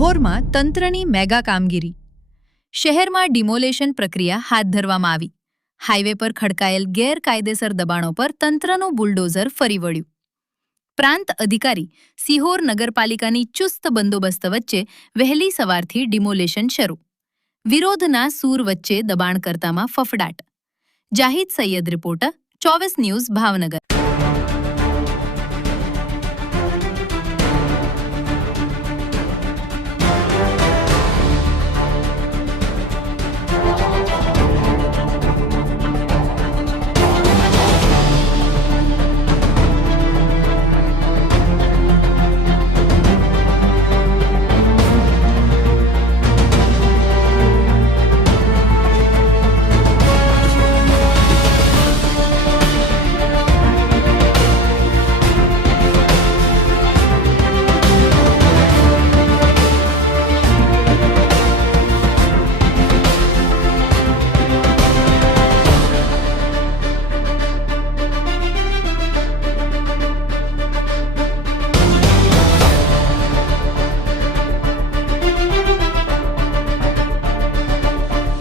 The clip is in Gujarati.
સિહોરમાં તંત્રની મેગા કામગીરી. શહેરમાં ડિમોલેશન પ્રક્રિયા હાથ ધરવામાં આવી. હાઈવે પર ખડકાયેલ ગેરકાયદેસર દબાણો પર તંત્રનું બુલડોઝર ફરી વળ્યું. પ્રાંત અધિકારી સિહોર નગરપાલિકાની ચુસ્ત બંદોબસ્ત વચ્ચે વહેલી સવારથી ડિમોલેશન શરૂ. વિરોધના સૂર વચ્ચે દબાણકર્તામાં ફફડાટ. Zahid Syed reporter, 24 news, Bhavnagar.